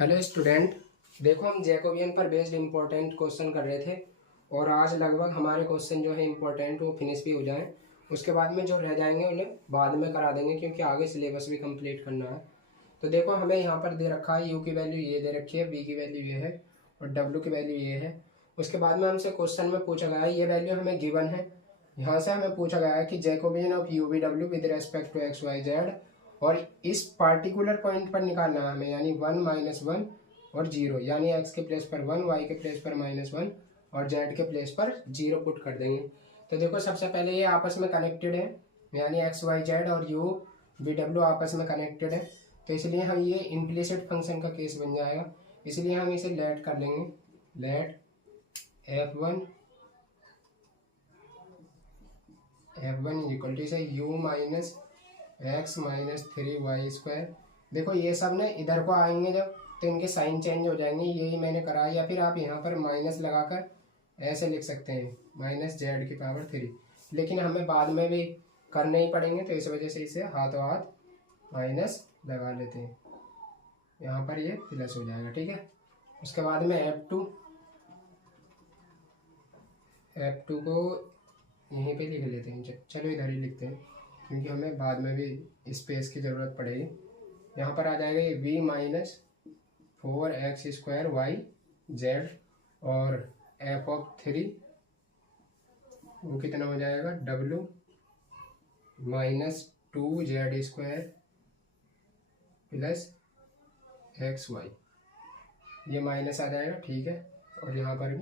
Hello student, देखो हम Jacobian पर बेस्ड इम्पोर्टेंट क्वेश्चन कर रहे थे और आज लगभग हमारे क्वेश्चन जो है इम्पोर्टेंट वो फिनिश भी हो जाएं। उसके बाद में जो रह जाएंगे उन्हें बाद में करा देंगे क्योंकि आगे सिलेबस भी कंप्लीट करना है। तो देखो हमें यहाँ पर दे रखा है यू की वैल्यू ये दे रखी है, बी की वैल्यू ये है और डब्ल्यू की वैल्यू ये है। उसके बाद में हमसे क्वेश्चन में पूछा गया है ये वैल्यू हमें गिवन है। यहाँ से हमें पूछा गया है कि Jacobian of U V W with respect to X Y Z और इस पार्टिकुलर पॉइंट पर निकालना है हमें, यानी 1 - 1 और 0, यानी x के प्लेस पर 1, y के प्लेस पर -1 और z के प्लेस पर 0 पुट कर देंगे। तो देखो सबसे पहले ये आपस में कनेक्टेड है, यानी x y z और u v w आपस में कनेक्टेड है, तो इसलिए हम ये इम्प्लिसिट फंक्शन का केस बन जाएगा। इसलिए हम इसे लेट कर लेंगे, लेट f1 इक्वल टू से u minus x minus 3y²। देखो ये सब ना इधर को आएंगे जब तो इनके साइन चेंज हो जाएंगे, यही मैंने करा। या फिर आप यहाँ पर माइनस लगाकर ऐसे लिख सकते हैं -z⁻3, लेकिन हमें बाद में भी करने ही पड़ेंगे तो इस वजह से इसे हाथों हाथ माइनस लगा लेते हैं। यहाँ पर ये प्लस हो जाएगा, ठीक है। उसके बाद में f2 को यहीं पे लिख लेते हैं। चलो इधर ही लिखते हैं क्योंकि हमें बाद में भी स्पेस की ज़रूरत पड़ेगी। यहाँ पर आ जाएगा ये v minus 4x² y z और f(3) वो कितना हो जाएगा w minus 2z² plus xy, ये माइनस आ जाएगा, ठीक है। और यहाँ पर भी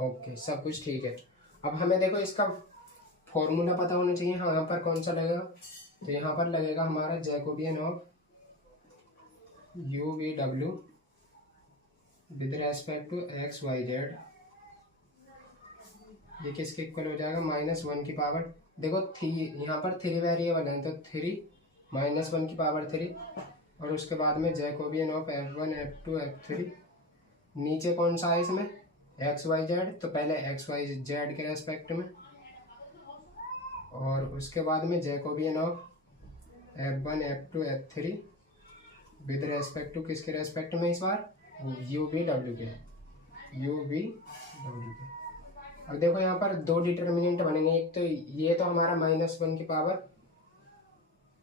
ओके, सब कुछ ठीक है। अब हमें देखो इसका फॉर्मूला पता होना चाहिए। हाँ, यहाँ पर कौन सा लगेगा, तो यहाँ पर लगेगा हमारा Jacobian of U V W with respect to X Y Z. ये किसके इक्वल हो जाएगा, -1 की पावर। देखो यहाँ पर 3 वेरिएबल हैं तो 3 -1 की पावर 3 और उसके बाद में Jacobian of f1 f2 f3। नीचे कौन सा है इसमें एक्स वाई जेड, तो पहले एक्स वाई जेड के रेस्पेक्ट में और उसके बाद में Jacobian of f1 f2 f3 with respect to किसके रेस्पेक्ट में, इस बार यू वी डब्ल्यू के। अब देखो यहाँ पर दो डिटर्मिनेंट बनेंगे। एक तो ये तो हमारा -1 की पावर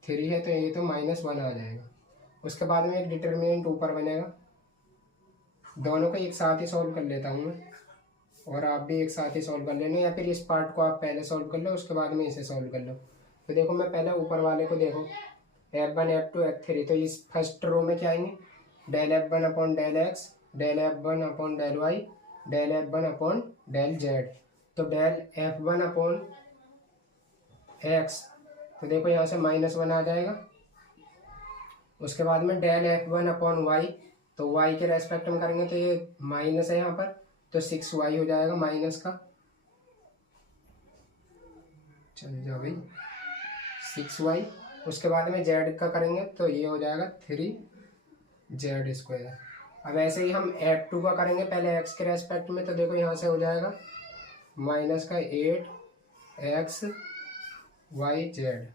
3 है तो ये तो -1 आ जाएगा। उसके बाद में एक डिटर्मिनेंट ऊपर बनेगा। दोनों को एक साथ ही सॉल्व कर लेता हूँ मैं और आप भी एक साथ ही सॉल्व कर लेना, या फिर इस पार्ट को आप पहले सॉल्व कर लो उसके बाद में इसे सॉल्व कर लो। तो देखो मैं पहले ऊपर वाले को देखो f1 f2 f3, तो इस फर्स्ट रो में क्या आएंगे, del f1 upon del x, del f1 upon del y, del f1 upon del z। तो डेल f1 अपॉन x, तो देखो यहाँ से -1 आ जाएगा। उसके बाद में डेल f1 अपॉन y, तो y के रेस्पेक्ट में करेंगे तो ये माइनस है यहाँ पर, तो 6y हो जाएगा माइनस का। चलो जाओ भाई 6y। उसके बाद में z का करेंगे तो ये हो जाएगा 3z²। अब ऐसे ही हम f2 का करेंगे पहले x के रेस्पेक्ट में, तो देखो यहाँ से हो जाएगा -8xyz।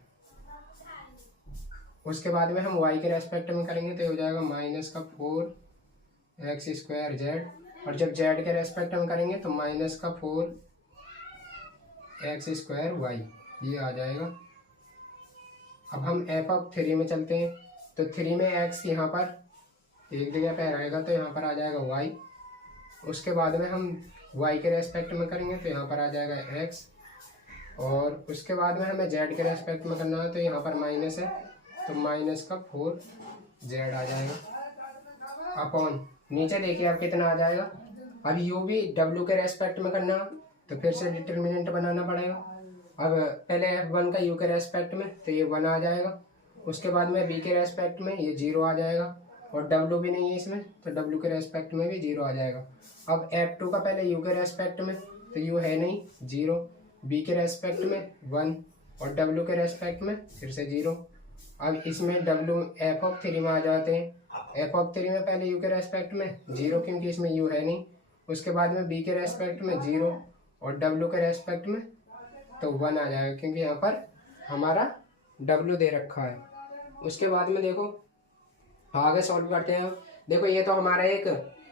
उसके बाद में हम y के रेस्पेक्ट में करेंगे तो हो जाएगा -4x² और जब z के रेस्पेक्ट में करेंगे तो -4x² ये आ जाएगा। अब हम f(3) में चलते हैं, तो 3 में x यहाँ पर एक जगह पे रहेगा तो यहाँ पर आ जाएगा y। उसके बाद में हम y के रेस्पेक्ट में करेंगे तो यहाँ पर आ जाएगा x और उसके बाद में हमें z के रेस्पेक्ट में करना है तो यहाँ पर माइनस है तो -4z आ जाएगा अपॉन नीचे देखिए अब कितना आ जाएगा। अब u भी w के रेस्पेक्ट में करना तो फिर से डिटर्मिनेंट बनाना पड़ेगा। अब पहले f1 का u के रेस्पेक्ट में तो ये 1 आ जाएगा। उसके बाद में v के रेस्पेक्ट में ये 0 आ जाएगा और w भी नहीं है इसमें तो w के रेस्पेक्ट में भी 0 आ जाएगा। अब f2 का पहले u के रेस्पेक्ट में तो u है नहीं 0, v के रेस्पेक्ट में 1 और w के रेस्पेक्ट में फिर से 0। अब इसमें w f(3) में आ जाते हैं। f(3) में पहले u के रेस्पेक्ट में 0 क्योंकि इसमें u है नहीं, उसके बाद में v के रेस्पेक्ट में 0 और w के रेस्पेक्ट में तो 1 आ जाएगा क्योंकि यहाँ पर हमारा w दे रखा है। उसके बाद में देखो आगे सॉल्व करते हैं। देखो ये तो हमारा एक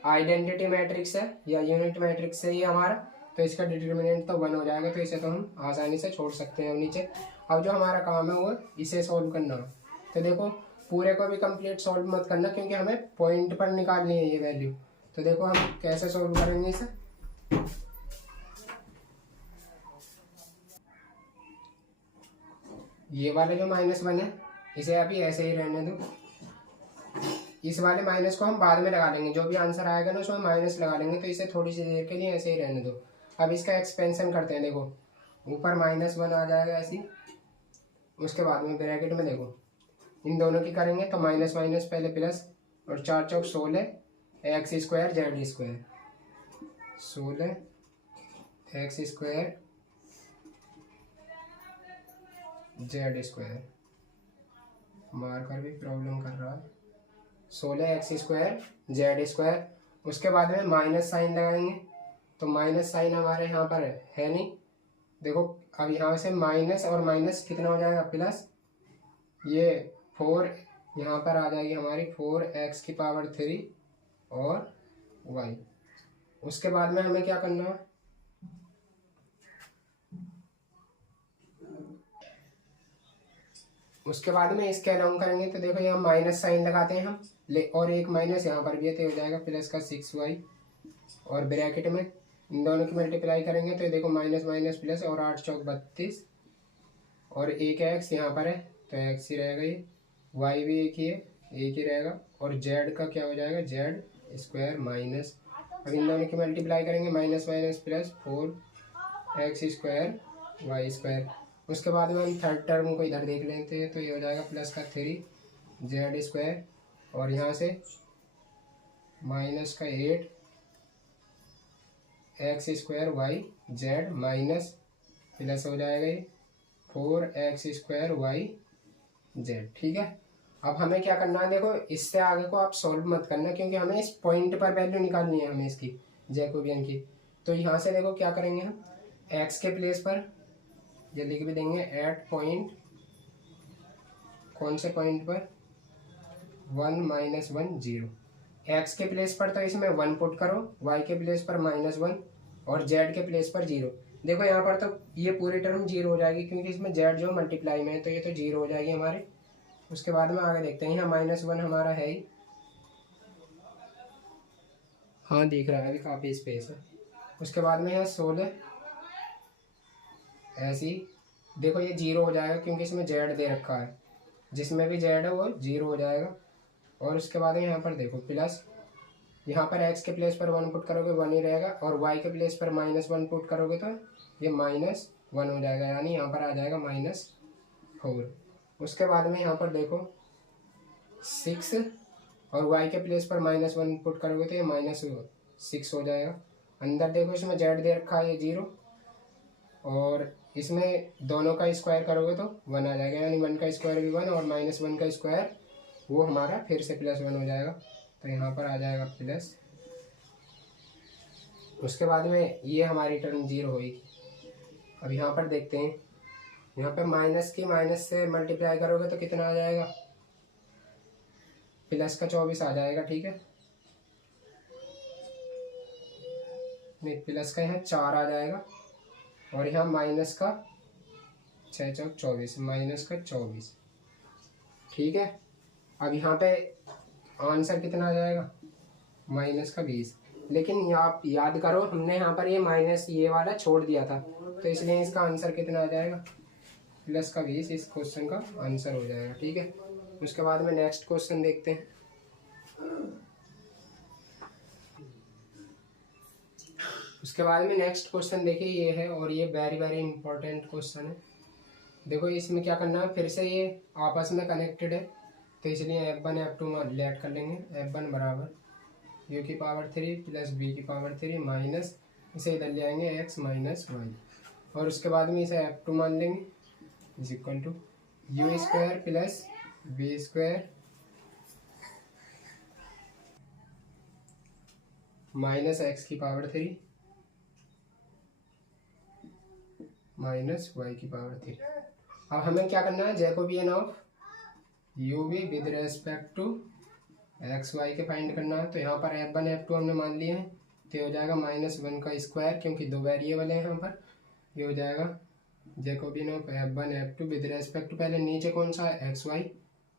आइडेंटिटी मैट्रिक्स है या यूनिट मैट्रिक्स है ये हमारा, तो इसका डिटर्मिनेंट तो 1 हो जाएगा, तो इसे तो हम आसानी से छोड़ सकते हैं अब नीचे। अब जो हमारा काम है वो इसे सॉल्व करना है। तो देखो पूरे को भी कंप्लीट सॉल्व मत करना, क्योंकि हमें पॉइंट पर निकालनी है ये वैल्यू। तो देखो हम कैसे सॉल्व करेंगे इसे। ये वाले जो -1 है इसे अभी ऐसे ही रहने दो। इस वाले माइनस को हम बाद में लगा लेंगे, जो भी आंसर आएगा ना उसमें माइनस लगा लेंगे, तो इसे थोड़ी सी देर के लिए ऐसे ही रहने दो। अब इसका एक्सपेंशन करते हैं। देखो ऊपर -1 आ जाएगा ऐसे ही, उसके बाद में ब्रैकेट में देखो इन दोनों की करेंगे तो माइनस माइनस पहले प्लस, और 4 चौक 16 x square Z square, 16 x square Z square, marker भी प्रॉब्लम कर रहा है, 16 x स्क्वायर जेड स्क्वायर। उसके बाद में माइनस साइन लगाएंगे, तो माइनस साइन हमारे यहाँ पर है नहीं। देखो अब यहाँ से माइनस और माइनस कितना हो जाएगा प्लस, ये 4 यहाँ पर आ जाएगी हमारी 4x की पावर 3 और y। उसके बाद में हमें क्या करना है, उसके बाद में इसके अलाउंग करेंगे, तो देखो यहाँ माइनस साइन लगाते हैं हम और एक माइनस यहाँ पर भी है, तो हो जाएगा प्लस का 6y, और ब्रैकेट में इन दोनों की मल्टीप्लाई करेंगे तो देखो माइनस माइनस प्लस, और 8 चौक 32, और एक x यहाँ पर है तो x ही रहेगा, ये y भी एक ही है, एक ही रहेगा, और z का क्या हो जाएगा जेड स्क्वायर माइनस, अब इन दोनों की मल्टीप्लाई करेंगे minus minus plus 4x square Y square. उसके बाद में हम थर्ड टर्म को इधर देख लेते हैं, तो ये हो जाएगा प्लस का 3 जेड स्क्वायर, और यहाँ से माइनस का 8 X square Y Z minus plus हो जाएगा ये 4x स्क्वायर वाई जेड। ठीक है, अब हमें क्या करना है, देखो इससे आगे को आप सॉल्व मत करना, क्योंकि हमें इस पॉइंट पर वैल्यू निकालनी है हमें इसकी जैकोबियन की। तो यहाँ से देखो क्या करेंगे हम, x के प्लेस पर ये लिख भी देंगे एट पॉइंट, कौन से पॉइंट पर 1 -1 0। x के प्लेस पर तो इसमें 1 पुट करो, y के प्लेस पर -1 और z के प्लेस पर 0। देखो यहाँ पर तो ये पूरी टर्म 0 हो जाएगी, क्योंकि इसमें z जो मल्टीप्लाई में है तो ये तो 0 हो जाएगी हमारे। उसके बाद में आगे देखते हैं, यहाँ -1 हमारा है ही, हाँ दिख रहा है अभी काफ़ी स्पेस है। उसके बाद में यहाँ 16 ऐसे ही, देखो ये 0 हो जाएगा क्योंकि इसमें z दे रखा है, जिसमें भी z है वो 0 हो जाएगा। और उसके बाद यहाँ पर देखो प्लस, यहाँ पर x के प्लेस पर 1 पुट करोगे 1 ही रहेगा, और y के प्लेस पर -1 पुट करोगे तो ये -1 हो जाएगा, यानी यहाँ पर आ जाएगा -4। उसके बाद में यहाँ पर देखो 6, और y के प्लेस पर -1 पुट करोगे तो ये -6 हो जाएगा। अंदर देखो इसमें z दे रखा है ये 0, और इसमें दोनों का स्क्वायर करोगे तो 1 आ जाएगा, यानी 1 का स्क्वायर भी 1 और -1 का स्क्वायर वो हमारा फिर से +1 हो जाएगा, तो यहाँ पर आ जाएगा प्लस। उसके बाद में ये हमारी टर्म 0 होगी। अब यहाँ पर देखते हैं, यहाँ पे माइनस की माइनस से मल्टीप्लाई करोगे तो कितना आ जाएगा, प्लस का 24 आ जाएगा। ठीक है, नहीं प्लस का यहाँ 4 आ जाएगा, और यहाँ माइनस का 6 चौक 24 माइनस का 24। ठीक है, अब यहाँ पे आंसर कितना आ जाएगा -का 20। लेकिन आप याद करो हमने यहाँ पर ये माइनस ये वाला छोड़ दिया था, तो इसलिए इसका आंसर कितना आ जाएगा +का 20, इस क्वेश्चन का आंसर हो जाएगा। ठीक है, उसके बाद में नेक्स्ट क्वेश्चन देखते हैं। उसके बाद में नेक्स्ट क्वेश्चन देखिए ये है, और ये वेरी वेरी इंपॉर्टेंट क्वेश्चन है। देखो इसमें क्या करना है, फिर से ये आपस में कनेक्टेड है, तो इसलिए F1 F2 लेट कर लेंगे। F1 बराबर u की पावर 3 प्लस b की पावर 3 माइनस, इसे इधर ले आएंगे x माइनस वाई, और उसके बाद में इसे F2 मान लेंगे is equal to U square plus B square minus X की पावर 3 माइनस वाई की पावर 3। अब हमें क्या करना है, Jacobian of U V with respect to X Y के फाइंड करना है। तो यहाँ पर F1 F2 हमने मान लिए हैं, तो ये हो जाएगा -1 का स्क्वायर, क्योंकि दो वेरिएबल है यहाँ पर। ये हो जाएगा Jacobian of F1 F2 with respect to, पहले नीचे कौन सा है एक्स वाई,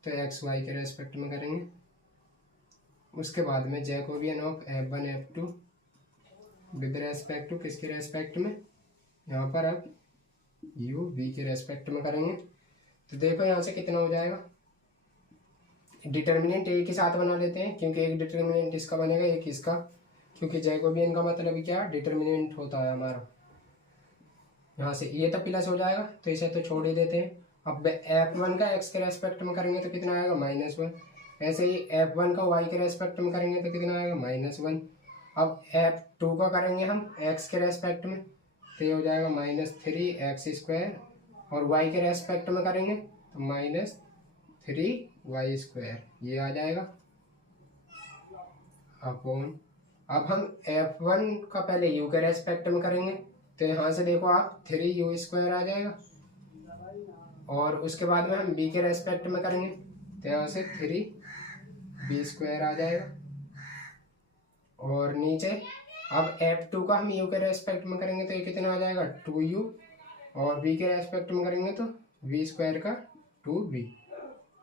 तो एक्स वाई के रेस्पेक्ट में करेंगे। उसके बाद में Jacobian of F1 F2 with respect to, किसके रेस्पेक्ट में, यहाँ पर अब यू वी के रेस्पेक्ट में करेंगे। तो देखो यहाँ से कितना हो जाएगा, डिटर्मिनेंट एक ही साथ बना लेते हैं, क्योंकि एक डिटर्मिनेंट इसका बनेगा एक इसका, क्योंकि जैकोबियन का मतलब क्या, डिटर्मिनेंट होता है हमारा। यहाँ से ये तो प्लस हो जाएगा, तो इसे तो छोड़ ही देते हैं। अब F1 का x के रेस्पेक्ट में करेंगे तो कितना आएगा, -1। ऐसे ही F1 का y के रेस्पेक्ट में करेंगे तो कितना आएगा, -1। अब F2 का करेंगे हम x के रेस्पेक्ट में, तो ये हो जाएगा -3x², और y के रेस्पेक्ट में करेंगे तो -3y², ये आ जाएगा अपॉन। अब हम F1 का पहले u के रेस्पेक्ट में करेंगे, तो यहाँ से देखो आप 3u² आ जाएगा, और उसके बाद में हम b के रेस्पेक्ट में करेंगे तो यहाँ से 3b² आ जाएगा, और नीचे अब F2 का हम u के रेस्पेक्ट में करेंगे तो ये कितना आ जाएगा, 2u, और v के रेस्पेक्ट में करेंगे तो v² का 2v,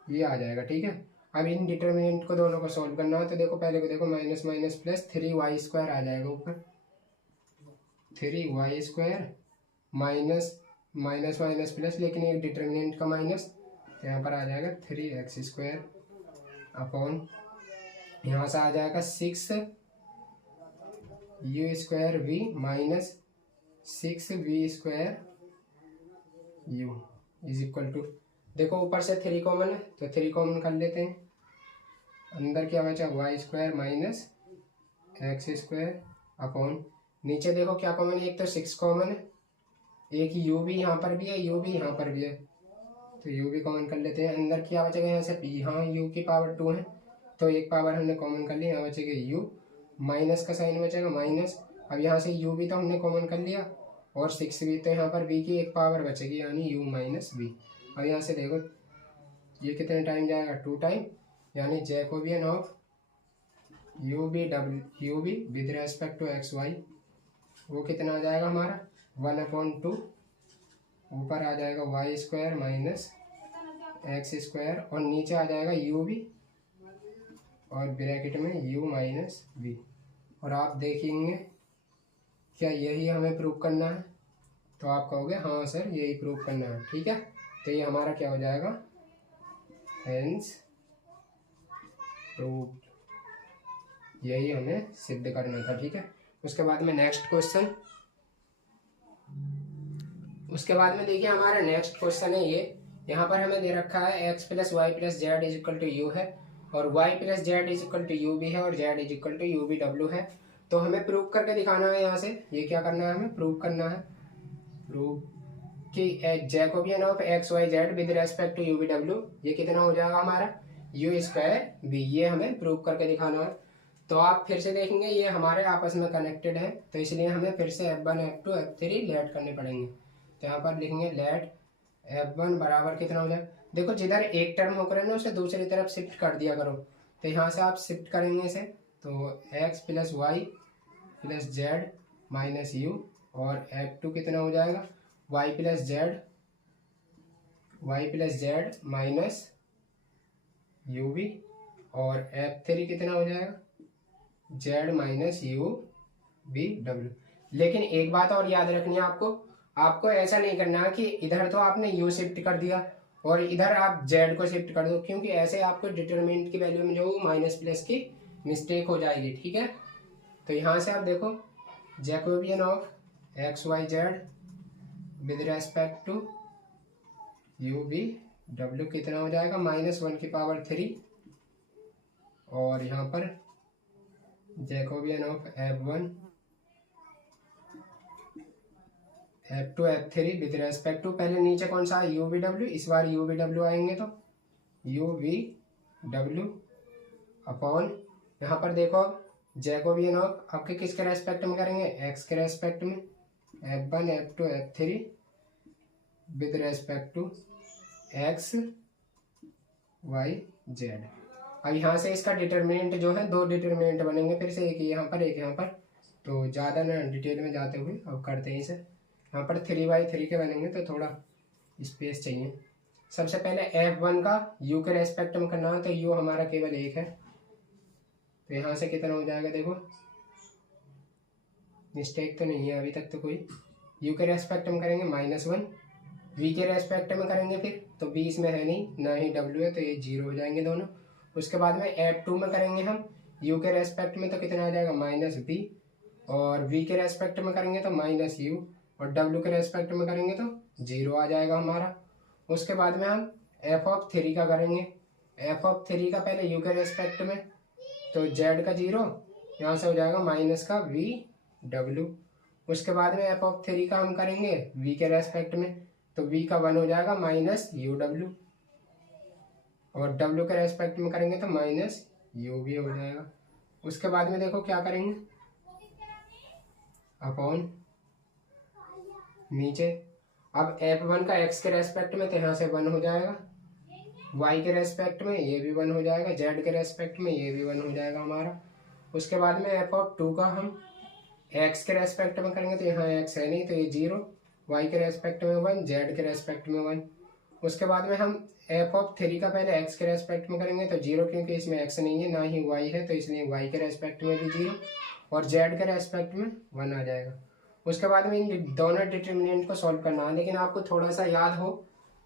ये आ जाएगा। ठीक है, अब इन डिटर्मिनेंट को दोनों को सॉल्व करना है, तो देखो पहले को देखो माइनस माइनस प्लस 3y² आ जाएगा ऊपर, 3y² minus minus minus plus, लेकिन एक डिटर्मिनेंट का माइनस, तो यहाँ पर आ जाएगा 3x² अपॉन, यहाँ से आ जाएगा 6u² v minus 6v² u is equal to, देखो ऊपर से 3 कॉमन है तो 3 कॉमन कर लेते हैं, अंदर क्या बचा y² माइनस x² अपॉन, नीचे देखो क्या कॉमन है, एक तो 6 कॉमन है, एक u भी यहाँ पर भी है, u भी यहाँ पर भी है, तो u भी कॉमन कर लेते हैं। अंदर क्या बचेगा, यहाँ से यहाँ u की पावर 2 है, तो एक पावर हमने कॉमन कर ली, यहाँ बचेगा u, माइनस का साइन बचेगा माइनस। अब यहाँ से u भी तो हमने कॉमन कर लिया, और 6 भी, तो यहाँ पर v की एक पावर बचेगी, यानी u माइनस v। अब यहाँ से देखो ये कितने टाइम जाएगा, 2 टाइम, यानी Jacobian of u v with respect to X Y, वो कितना आ जाएगा हमारा 1/2, ऊपर आ जाएगा y² माइनस x², और नीचे आ जाएगा u v, और ब्रैकेट में u माइनस v। और आप देखेंगे क्या यही हमें प्रूव करना है, तो आप कहोगे हाँ सर यही प्रूव करना है। ठीक है, तो ये हमारा क्या हो जाएगा, हेंस प्रूव्ड, यही हमें सिद्ध करना था। ठीक है, उसके बाद में नेक्स्ट क्वेश्चन, उसके बाद में देखिए हमारा नेक्स्ट क्वेश्चन है ये, यहाँ पर हमें दे रखा है x + y + z is equal to u है, और y + z is equal to u भी है, और z is equal to u v w है। तो हमें प्रूव करके दिखाना है, यहाँ से ये क्या करना है, हमें प्रूव करना है, प्रूव कि Jacobian of x y z with respect to u v w, ये कितना हो जाएगा हमारा u² v, ये हमें प्रूव करके दिखाना है। तो आप फिर से देखेंगे ये हमारे आपस में कनेक्टेड है, तो इसलिए हमें फिर से F1 F2 F3 लेट करने पड़ेंगे। तो यहाँ पर लिखेंगे लेट F1 बराबर कितना हो जाए, देखो जिधर एक टर्म होकर है ना उसे दूसरी तरफ शिफ्ट कर दिया करो, तो यहाँ से आप शिफ्ट करेंगे इसे, तो x + y + z minus u, और F2 कितना हो जाएगा y + z minus u v, और F3 कितना हो जाएगा z minus u v w। लेकिन एक बात और याद रखनी है आपको ऐसा नहीं करना है कि इधर तो आपने u शिफ्ट कर दिया और इधर आप z को शिफ्ट कर दो, क्योंकि ऐसे आपको डिटरमिनेंट की वैल्यू में जो माइनस प्लस की मिस्टेक हो जाएगी। ठीक है, तो यहाँ से आप देखो Jacobian of X Y Z with respect to u v w कितना हो जाएगा -1/3, और यहाँ पर Jacobian of F1 F2 F3 with respect to, पहले नीचे कौन सा u v w, इस बार u v w आएंगे तो u v w अपॉन, यहाँ पर देखो जैकोबियन ऑफ आपके किसके रेस्पेक्ट में करेंगे, x के रेस्पेक्ट में, F1 F2 F3 with respect to x y z, अब यहाँ से इसका डिटर्मिनेंट जो है, 2 डिटर्मिनेंट बनेंगे फिर से, एक यहाँ पर एक यहाँ पर। तो ज़्यादा ना डिटेल में जाते हुए अब करते हैं इसे। यहाँ पर 3/3 के बनेंगे तो थोड़ा स्पेस चाहिए। सबसे पहले F1 का u के रेस्पेक्ट में करना है, तो u हमारा केवल 1 है, तो यहाँ से कितना हो जाएगा, देखो मिस्टेक तो नहीं है अभी तक तो कोई। u के रेस्पेक्ट में करेंगे -1, v के रेस्पेक्ट में करेंगे फिर, तो v इसमें है नहीं, ना ही w है, तो ये 0 हो जाएंगे दोनों। उसके बाद में F2 में करेंगे हम u के रेस्पेक्ट में, तो कितना आ जाएगा -b, और v के रेस्पेक्ट में करेंगे तो -u, और w के रेस्पेक्ट में करेंगे तो 0 आ जाएगा हमारा। उसके बाद में हम f(3) का करेंगे। f(3) का पहले u के रेस्पेक्ट में, तो z का 0, यहाँ से हो जाएगा माइनस का vw। उसके बाद में f(3) का हम करेंगे v के रेस्पेक्ट में, तो v का 1 हो जाएगा -uw, और w के रेस्पेक्ट में करेंगे तो -uv हो जाएगा। उसके बाद में देखो क्या करेंगे, अपॉन नीचे। अब F1 का x के रेस्पेक्ट में, तो यहाँ से 1 हो जाएगा, y के रेस्पेक्ट में ये भी 1 हो जाएगा, z के रेस्पेक्ट में ये भी 1 हो जाएगा हमारा। उसके बाद में F(2) का हम x के रेस्पेक्ट में करेंगे, तो यहाँ x है नहीं, तो ये 0, y के रेस्पेक्ट में 1, z के रेस्पेक्ट में 1। उसके बाद में हम F(3) का पहले x के रेस्पेक्ट में करेंगे, तो 0, क्योंकि इसमें x नहीं है ना ही y है, तो इसलिए y के रेस्पेक्ट में भी 0, और z के रेस्पेक्ट में 1 आ जाएगा। उसके बाद में इन दोनों डिटर्मिनेंट को सॉल्व करना है, लेकिन आपको थोड़ा सा याद हो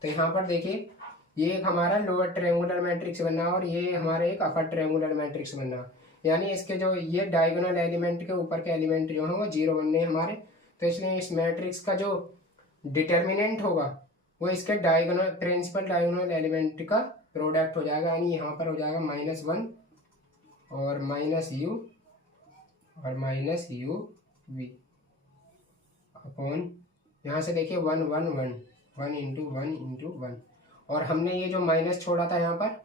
तो यहाँ पर देखिए, ये एक हमारा लोअर ट्रायंगुलर मैट्रिक्स बनना है, और ये हमारा एक अपर ट्रायंगुलर मैट्रिक्स बनना है। यानी इसके जो ये डायगोनल एलिमेंट के ऊपर के एलिमेंट जो है वो 0 बनने हैं हमारे, तो इसलिए इस मैट्रिक्स का जो डिटर्मिनेंट होगा वो इसके डायगोनल, प्रिंसिपल डायगोनल एलिमेंट का प्रोडक्ट हो जाएगा। यानी यहाँ पर हो जाएगा -1 और -u और -uv अपॉन, यहाँ से देखिए 1 1 1 1 इंटू 1 इंटू 1, और हमने ये जो माइनस छोड़ा था यहाँ पर,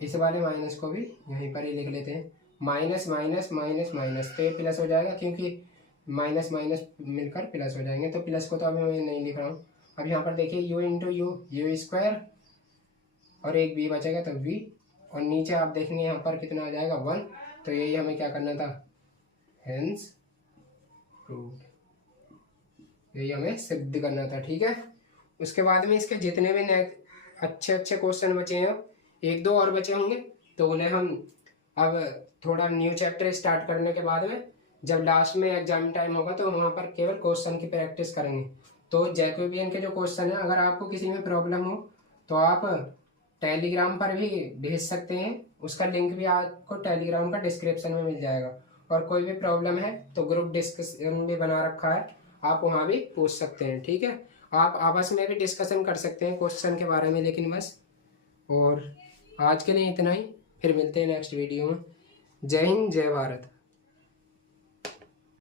इस वाले माइनस को भी यहीं पर ही लिख लेते हैं, माइनस माइनस माइनस माइनस, तो ये प्लस हो जाएगा, क्योंकि माइनस माइनस मिलकर प्लस हो जाएंगे, तो प्लस को तो अभी मैं नहीं लिख रहा हूँ। अब यहाँ पर देखिए u इंटू यू स्क्वायर, और एक b बचेगा तो v, और नीचे आप देखेंगे यहाँ पर कितना आ जाएगा 1, तो यही हमें क्या करना था, हेंस प्रूव्ड, यही हमें सिद्ध करना था। ठीक है, उसके बाद में इसके जितने भी अच्छे अच्छे क्वेश्चन बचे हैं, 1-2 और बचे होंगे, तो उन्हें हम अब थोड़ा न्यू चैप्टर स्टार्ट करने के बाद में जब लास्ट में एग्जाम टाइम होगा तो वहाँ पर केवल क्वेश्चन की प्रैक्टिस करेंगे। तो जैकोबियन के जो क्वेश्चन है, अगर आपको किसी में प्रॉब्लम हो तो आप टेलीग्राम पर भी भेज सकते हैं, उसका लिंक भी आपको टेलीग्राम का डिस्क्रिप्शन में मिल जाएगा। और कोई भी प्रॉब्लम है तो ग्रुप डिस्कशन भी बना रखा है, आप वहाँ भी पूछ सकते हैं। ठीक है, आप आपस में भी डिस्कशन कर सकते हैं क्वेश्चन के बारे में, लेकिन बस। और आज के लिए इतना ही, फिर मिलते हैं नेक्स्ट वीडियो में। जय हिंद, जय भारत।